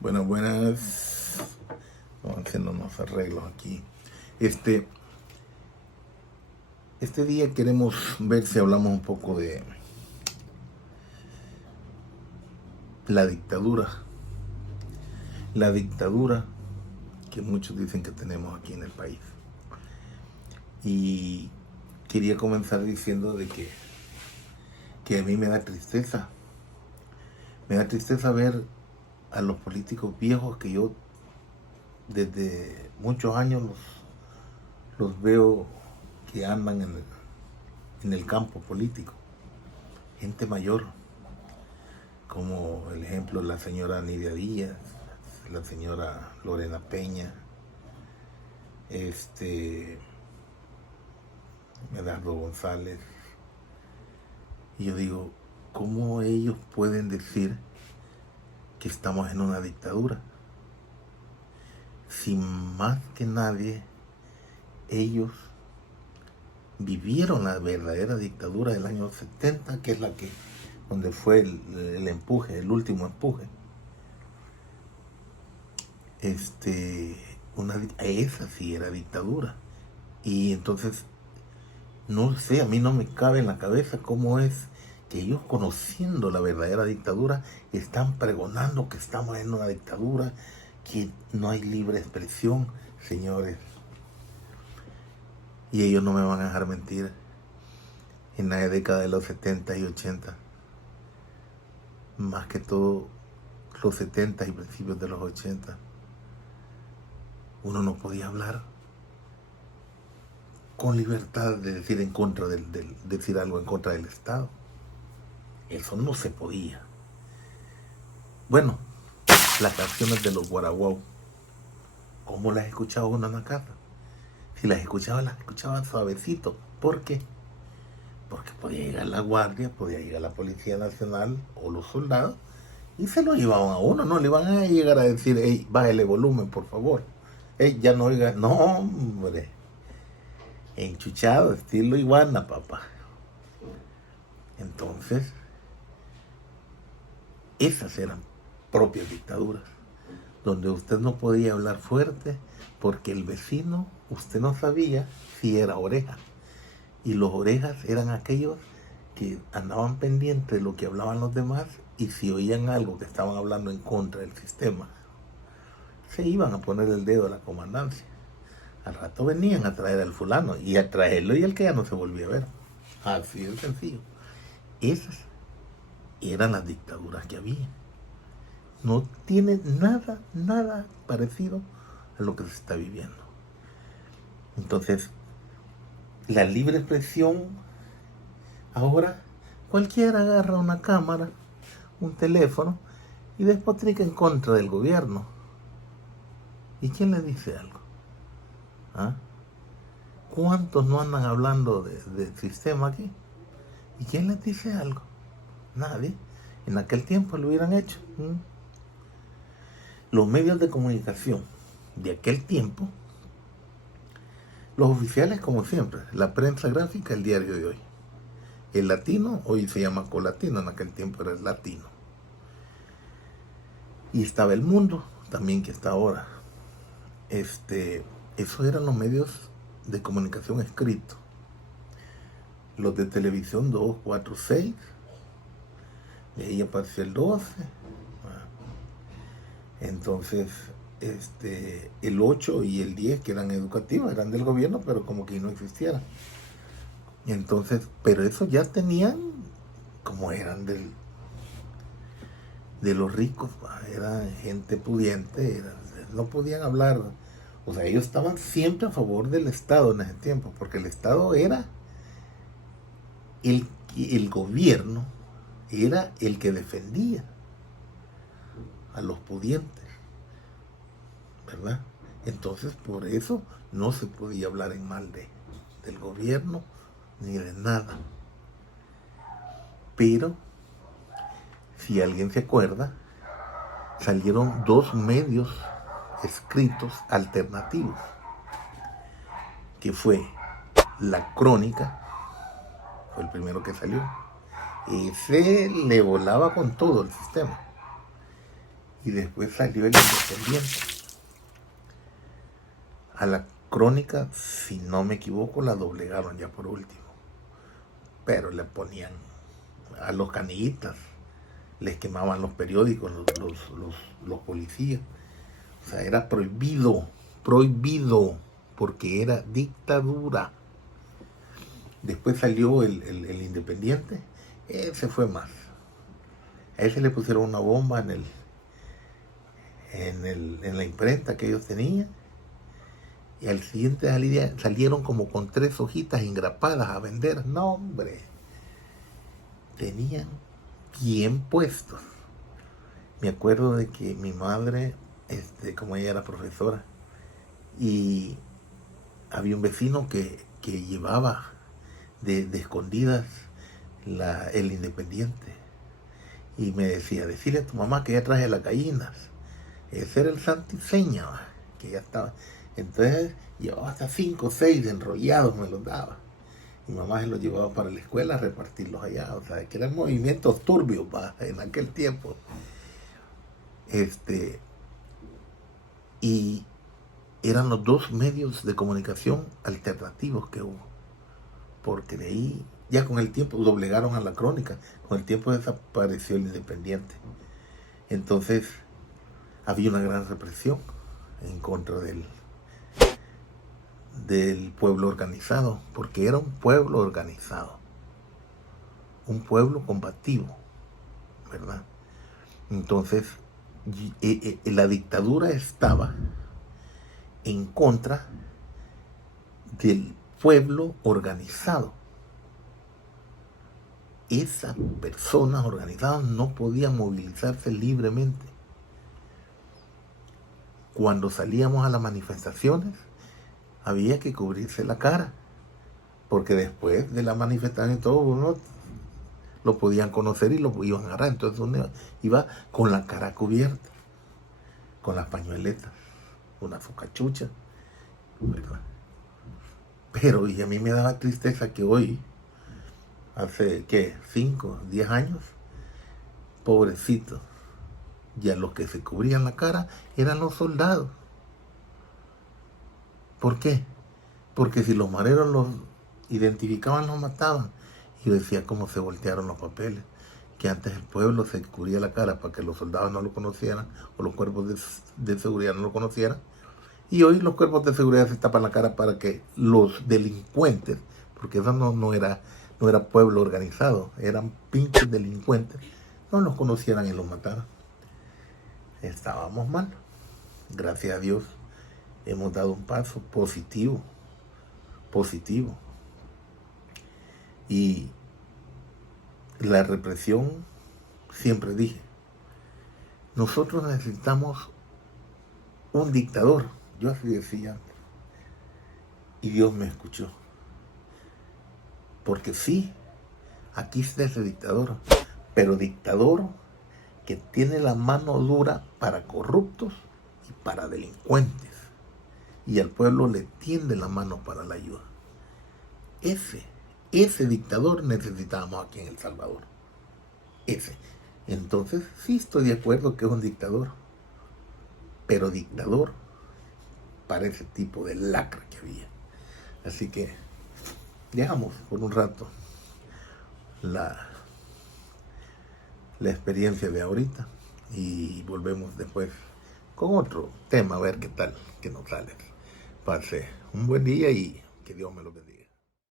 Buenas. Vamos haciendo unos arreglos aquí. Este día queremos ver si hablamos un poco de la dictadura. La dictadura que muchos dicen que tenemos aquí en el país. Y quería comenzar diciendo de que a mí me da tristeza. Me da tristeza ver a los políticos viejos que yo desde muchos años los veo que andan en el campo político. Gente mayor, como el ejemplo la señora Nidia Díaz, la señora Lorena Peña, Medardo González. Y yo digo, ¿cómo ellos pueden decir que estamos en una dictadura? Si más que nadie ellos vivieron la verdadera dictadura del año 70, que es la que donde fue el empuje, el último empuje. Esa sí era dictadura. Y entonces, no sé, a mí no me cabe en la cabeza cómo es que ellos, conociendo la verdadera dictadura, están pregonando que estamos en una dictadura, que no hay libre expresión, señores. Y ellos no me van a dejar mentir. En la década de los 70 y 80, más que todo los 70 y principios de los 80, uno no podía hablar con libertad de decir decir algo en contra del Estado. Eso no se podía. Bueno, las canciones de los Guaraguao, ¿cómo las escuchaba uno en la casa? Si las escuchaba suavecito. ¿Por qué? Porque podía llegar la guardia, podía llegar la Policía Nacional o los soldados y se lo llevaban a uno. No le iban a llegar a decir, hey, bájale volumen, por favor. Hey, ya no oiga. No, hombre. Enchuchado, estilo iguana, papá. Entonces, esas eran propias dictaduras, donde usted no podía hablar fuerte porque el vecino, usted no sabía si era oreja. Y los orejas eran aquellos que andaban pendientes de lo que hablaban los demás, y si oían algo que estaban hablando en contra del sistema, se iban a poner el dedo a la comandancia. Al rato venían a traer al fulano y a traerlo, y el que ya no se volvía a ver. Así de sencillo. Esas eran las dictaduras que había. No tiene nada parecido a lo que se está viviendo. Entonces, la libre expresión, ahora cualquiera agarra una cámara, un teléfono y despotrica en contra del gobierno. ¿Y quién le dice algo? ¿Ah? ¿Cuántos no andan hablando del sistema aquí? ¿Y quién les dice algo? Nadie. En aquel tiempo lo hubieran hecho. Los medios de comunicación de aquel tiempo, los oficiales, como siempre, la prensa gráfica, el diario de hoy. El Latino, hoy se llama Colatino, en aquel tiempo era el Latino. Y estaba El Mundo, también, que está ahora. Esos eran los medios de comunicación escritos. Los de televisión, 2, 4, 6. De ahí apareció el 12. Entonces, el 8 y el 10, que eran educativos, eran del gobierno, pero como que no existieran. Entonces, pero eso ya tenían, como eran de los ricos, eran gente pudiente, no podían hablar. O sea, ellos estaban siempre a favor del Estado en ese tiempo, porque el Estado era el gobierno, era el que defendía a los pudientes, ¿verdad? Entonces, por eso no se podía hablar en mal del gobierno ni de nada. Pero, si alguien se acuerda, salieron 2 medios escritos alternativos, que fue La Crónica, fue el primero que salió. Ese le volaba con todo el sistema. y después salió el Independiente. A la Crónica, si no me equivoco, la doblegaron ya por último, pero le ponían a los canillitas, les quemaban los periódicos, los policías. O sea, era prohibido, porque era dictadura. Después salió el Independiente, ese fue más. A ese le pusieron una bomba en la imprenta que ellos tenían, y al siguiente día salieron como con 3 hojitas engrapadas a vender. No, hombre, tenían bien puestos. Me acuerdo de que mi madre, como ella era profesora, y había un vecino que llevaba de escondidas el Independiente, y me decía, decirle a tu mamá que ya traje las gallinas. Ese era el santo y seña, que ya estaba. Entonces llevaba hasta 5 o 6 enrollados, me los daba. Mi mamá se los llevaba para la escuela a repartirlos allá. O sea, que eran movimientos turbios en aquel tiempo. Y eran los 2 medios de comunicación alternativos que hubo. Porque de ahí, ya con el tiempo, doblegaron a la Crónica. Con el tiempo desapareció el Independiente. Entonces, había una gran represión en contra del pueblo organizado, porque era un pueblo organizado, un pueblo combativo, ¿verdad? Entonces, la dictadura estaba en contra del pueblo organizado. Esas personas organizadas no podían movilizarse libremente. Cuando salíamos a las manifestaciones, había que cubrirse la cara, porque después de la manifestación todo uno lo podían conocer y lo iban a agarrar. Entonces uno iba con la cara cubierta, con las pañueletas, una focachucha, ¿verdad? Pero y a mí me daba tristeza que hoy, hace, 5, 10 años, pobrecitos, ya los que se cubrían la cara eran los soldados. ¿Por qué? Porque si los mareros los identificaban, los mataban. Y yo decía cómo se voltearon los papeles, que antes el pueblo se cubría la cara para que los soldados no lo conocieran, o los cuerpos de seguridad no lo conocieran, y hoy los cuerpos de seguridad se tapan la cara para que los delincuentes, porque eso no era pueblo organizado, eran pinches delincuentes, no los conocieran y los mataran. Estábamos mal. Gracias a Dios hemos dado un paso positivo. Y la represión, siempre dije, nosotros necesitamos un dictador. Yo así decía antes. Y Dios me escuchó. Porque sí, aquí está ese dictador, pero dictador que tiene la mano dura para corruptos y para delincuentes, y al pueblo le tiende la mano para la ayuda. Ese dictador necesitábamos aquí en El Salvador. Entonces, sí estoy de acuerdo que es un dictador, pero dictador para ese tipo de lacra que había. Así que dejamos por un rato la experiencia de ahorita y volvemos después con otro tema, a ver qué tal, que nos sale. Pase un buen día y que Dios me lo bendiga.